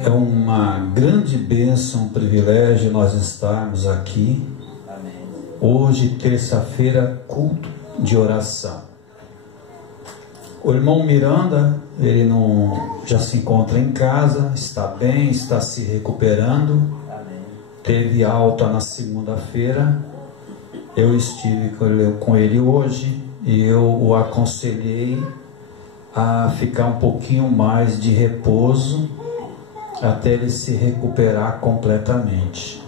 É uma grande bênção, um privilégio nós estarmos aqui. Amém. Hoje, terça-feira, culto de oração. O irmão Miranda, ele já se encontra em casa, está bem, está se recuperando. Amém. Teve alta na segunda-feira. Eu estive com ele hoje e eu o aconselhei a ficar um pouquinho mais de repouso até ele se recuperar completamente.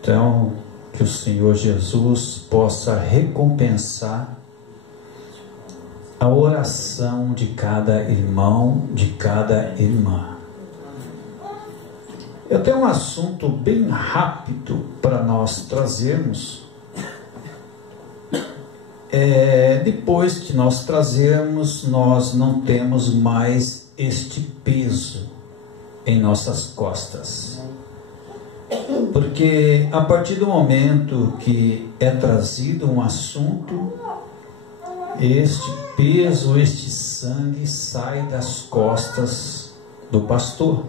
Então, que o Senhor Jesus possa recompensar a oração de cada irmão, de cada irmã. Eu tenho um assunto bem rápido para nós trazermos. Depois que nós trazermos, nós não temos mais este peso em nossas costas, porque a partir do momento que é trazido um assunto, este peso, este sangue sai das costas do pastor,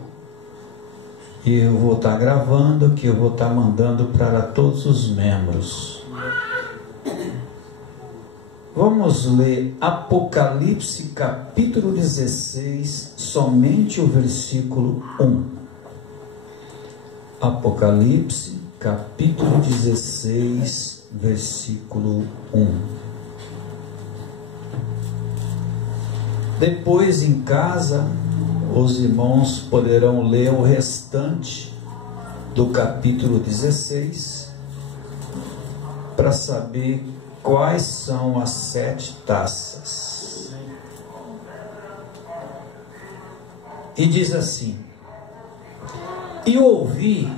e eu vou estar gravando, que eu vou estar mandando para todos os membros. Vamos ler Apocalipse capítulo 16, somente o versículo 1. Apocalipse capítulo 16, versículo 1. Depois em casa, os irmãos poderão ler o restante do capítulo 16 para saber quais são as 7 taças. E diz assim: E ouvi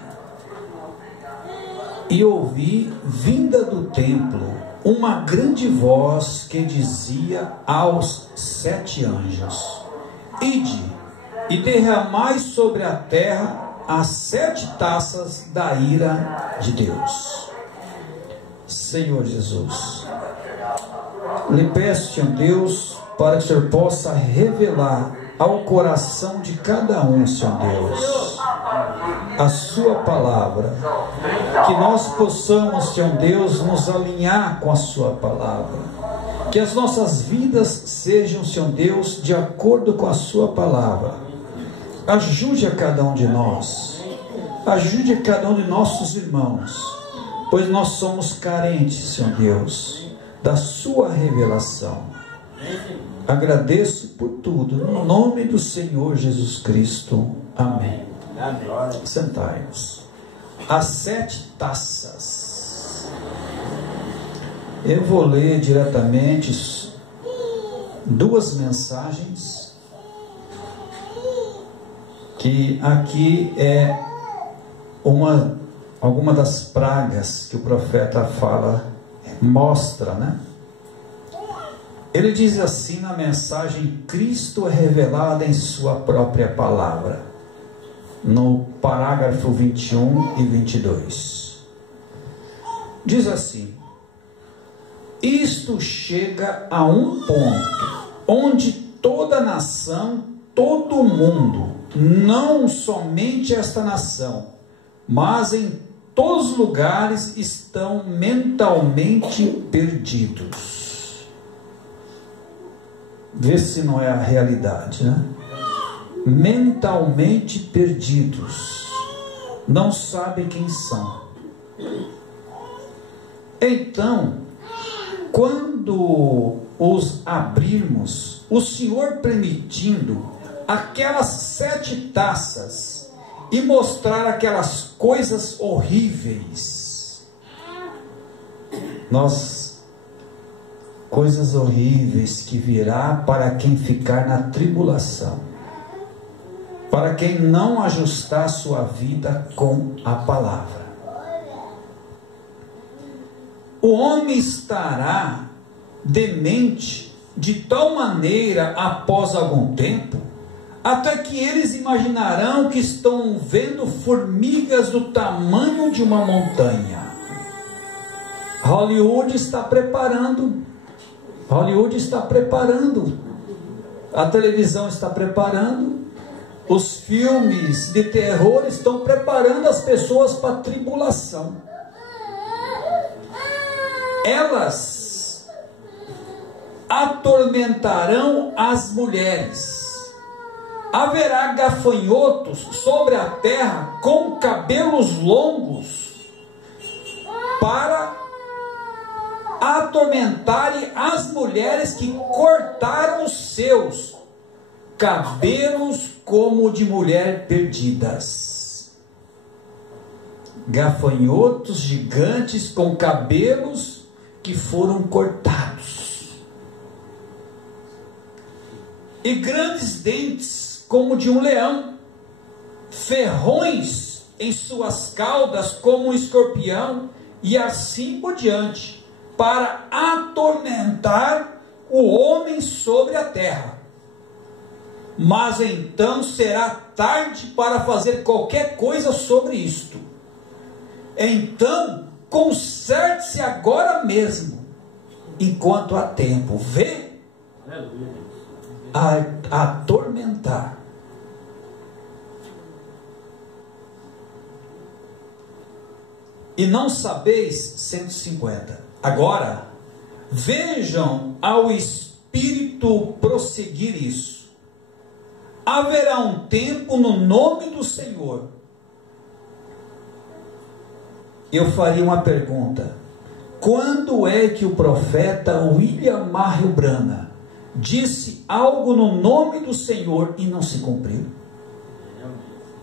vinda do templo uma grande voz que dizia aos 7 anjos: Ide e derramai sobre a terra as 7 taças da ira de Deus. Senhor Jesus, lhe peço, Senhor Deus, para que o Senhor possa revelar ao coração de cada um, Senhor Deus, a sua palavra, que nós possamos, Senhor Deus, nos alinhar com a sua palavra, que as nossas vidas sejam, Senhor Deus, de acordo com a sua palavra. Ajude a cada um de nós, ajude a cada um de nossos irmãos, pois nós somos carentes, Senhor Deus, da sua revelação. Agradeço por tudo, no nome do Senhor Jesus Cristo. Amém. Amém. Sentai-nos. As 7 taças. Eu vou ler diretamente 2 mensagens, que aqui é alguma das pragas que o profeta fala, mostra, né? Ele diz assim na mensagem: Cristo é revelado em sua própria palavra, no parágrafo 21 e 22. Diz assim: Isto chega a um ponto onde toda nação, todo mundo, não somente esta nação, mas em todos os lugares, estão mentalmente perdidos. Vê se não é a realidade, né? Mentalmente perdidos, não sabem quem são. Então, quando os abrirmos, o Senhor permitindo, aquelas 7 taças, e mostrar aquelas coisas horríveis, coisas horríveis que virá para quem ficar na tribulação, para quem não ajustar sua vida com a palavra. O homem estará demente de tal maneira após algum tempo, até que eles imaginarão que estão vendo formigas do tamanho de uma montanha. Hollywood está preparando, a televisão está preparando, Os filmes de terror estão preparando as pessoas para a tribulação. Elas atormentarão as mulheres. Haverá gafanhotos sobre a terra com cabelos longos para atormentarem as mulheres que cortaram os seus cabelos como de mulher perdidas. Gafanhotos gigantes com cabelos que foram cortados. E grandes dentes como de um leão, ferrões em suas caudas como um escorpião, e assim por diante, para atormentar o homem sobre a terra. Mas então será tarde para fazer qualquer coisa sobre isto. Então, conserte-se agora mesmo, enquanto há tempo. Vê a atormentar. E não sabeis, 150. Agora, vejam ao Espírito prosseguir isso. Haverá um tempo no nome do Senhor. Eu faria uma pergunta. Quando é que o profeta William Marrio Brana disse algo no nome do Senhor e não se cumpriu?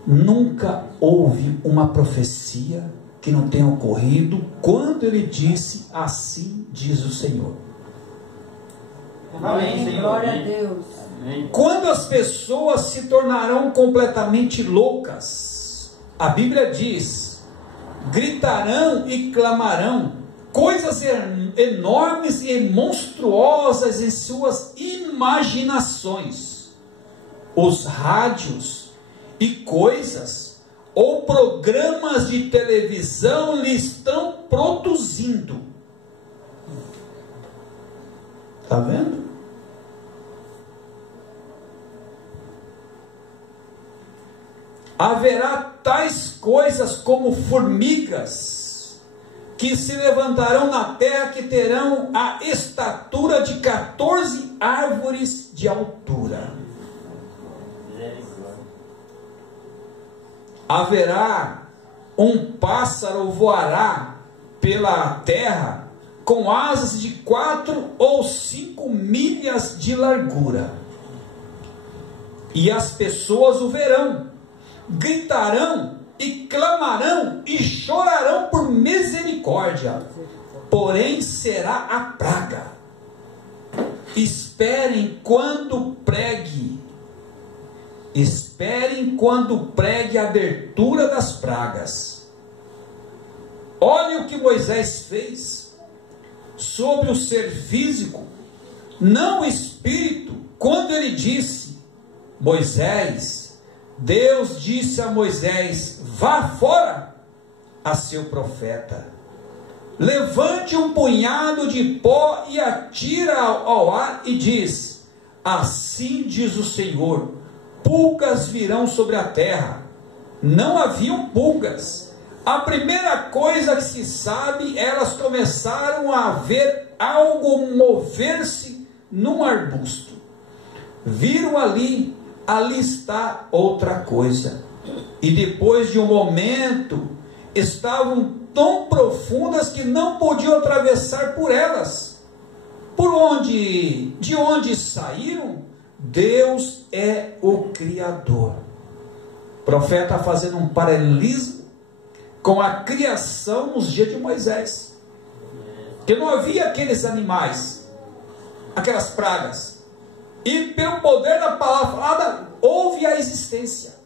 Nunca houve uma profecia que não tenha ocorrido quando ele disse: assim diz o Senhor. Amém, Senhor. Glória a Deus. Amém. Quando as pessoas se tornarão completamente loucas, a Bíblia diz: gritarão e clamarão, coisas enormes e monstruosas em suas imaginações. Os rádios e coisas ou programas de televisão lhe estão produzindo. Está vendo? Haverá tais coisas como formigas que se levantarão na terra, que terão a estatura de 14 árvores de altura. Haverá um pássaro voará pela terra com asas de 4 ou 5 milhas de largura. E as pessoas o verão, gritarão e clamarão e chorarão por misericórdia, porém será a praga. Esperem quando pregue a abertura das pragas. Olhe o que Moisés fez sobre o ser físico, não o espírito, quando ele disse: Moisés, Deus disse a Moisés: vá fora a seu profeta, levante um punhado de pó e atira ao ar e diz: assim diz o Senhor, pulgas virão sobre a terra. Não haviam pulgas. A primeira coisa que se sabe, elas começaram a ver algo mover-se num arbusto. Viram ali está outra coisa. E depois de um momento, estavam tão profundas que não podiam atravessar por elas. De onde saíram? Deus é o Criador. O profeta está fazendo um paralelismo com a criação nos dias de Moisés, que não havia aqueles animais, aquelas pragas, e pelo poder da palavra falada, houve a existência.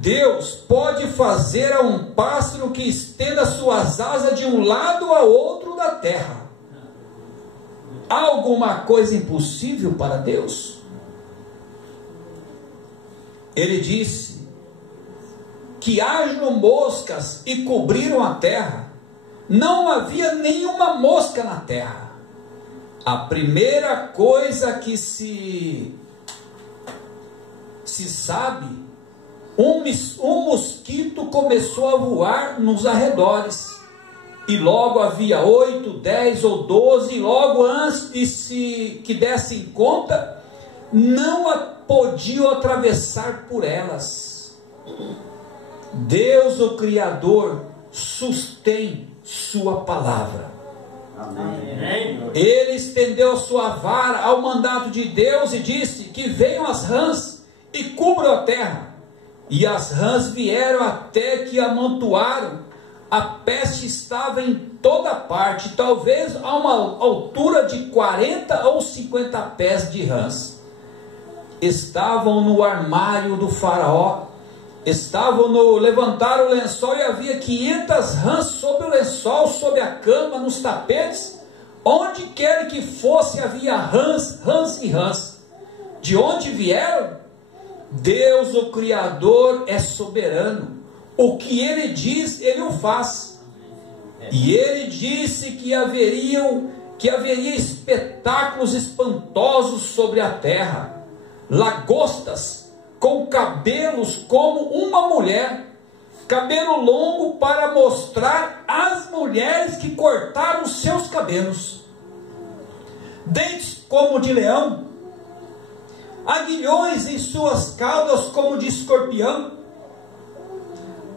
Deus pode fazer a um pássaro que estenda suas asas de um lado a outro da terra. Há alguma coisa impossível para Deus? Ele disse que hajam moscas e cobriram a terra. Não havia nenhuma mosca na terra. A primeira coisa que se sabe, um mosquito começou a voar nos arredores. E logo havia 8, 10 ou 12, e logo antes que dessem conta, não podiam atravessar por elas. Deus, o Criador, sustém sua palavra. Amém. Ele estendeu a sua vara ao mandato de Deus e disse que venham as rãs e cubram a terra. E as rãs vieram até que amontoaram. A peste estava em toda parte, talvez a uma altura de 40 ou 50 pés de rãs. Estavam no armário do faraó, levantaram o lençol e havia 500 rãs sobre o lençol, sobre a cama, nos tapetes. Onde quer que fosse havia rãs, rãs e rãs. De onde vieram? Deus, o Criador, é soberano. O que Ele diz, Ele o faz. E Ele disse que haveria espetáculos espantosos sobre a terra. Lagostas com cabelos como uma mulher, cabelo longo para mostrar às mulheres que cortaram os seus cabelos. Dentes como de leão, aguilhões em suas caudas como de escorpião.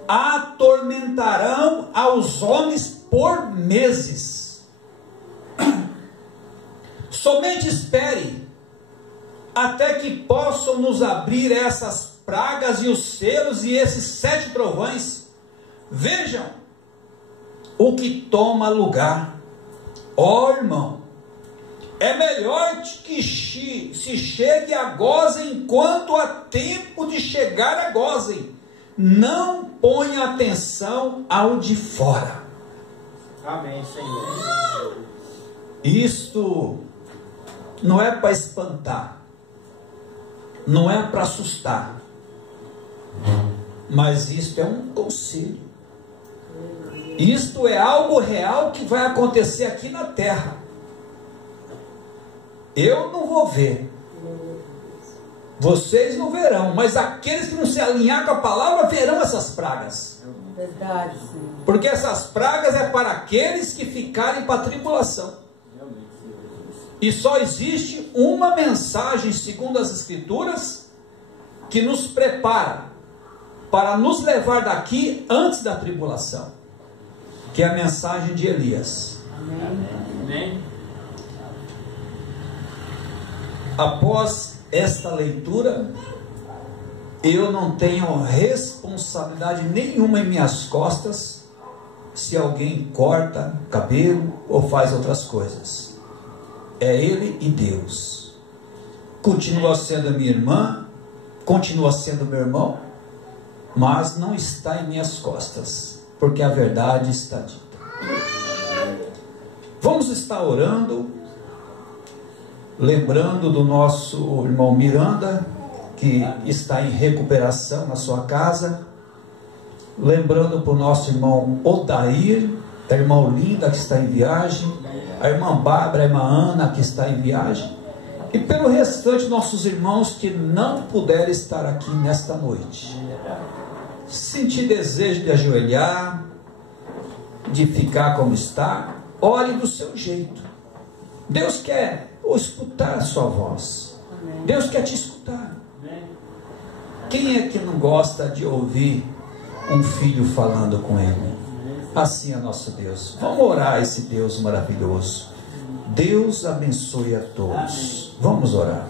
Atormentarão aos homens por meses. Somente espere até que possam nos abrir essas pragas e os selos e esses 7 trovões. Vejam o que toma lugar. Ó irmão, é melhor que se chegue a Gósen enquanto há tempo de chegar a Gósen. Não ponha atenção ao de fora. Amém, Senhor. Isto não é para espantar, não é para assustar, mas isto é um conselho. Isto é algo real que vai acontecer aqui na terra. Eu não vou ver, vocês não verão, mas aqueles que não se alinhar com a palavra verão essas pragas. Verdade, sim. Porque essas pragas é para aqueles que ficarem para a tribulação. E só existe uma mensagem, segundo as Escrituras, que nos prepara para nos levar daqui antes da tribulação, que é a mensagem de Elias. Amém. Após esta leitura, eu não tenho responsabilidade nenhuma em minhas costas se alguém corta cabelo ou faz outras coisas. É Ele e Deus. Continua sendo minha irmã, continua sendo meu irmão, mas não está em minhas costas, porque a verdade está dita. Vamos estar orando, lembrando do nosso irmão Miranda, que está em recuperação na sua casa, lembrando para o nosso irmão Odair, a irmã Linda que está em viagem, a irmã Bárbara, a irmã Ana que está em viagem, e pelo restante nossos irmãos que não puderam estar aqui nesta noite. Sentir desejo de ajoelhar, de ficar como está, ore do seu jeito. Deus quer escutar a sua voz. Deus quer te escutar. Quem é que não gosta de ouvir um filho falando com ele? Assim é nosso Deus. Vamos orar a esse Deus maravilhoso. Deus abençoe a todos. Vamos orar.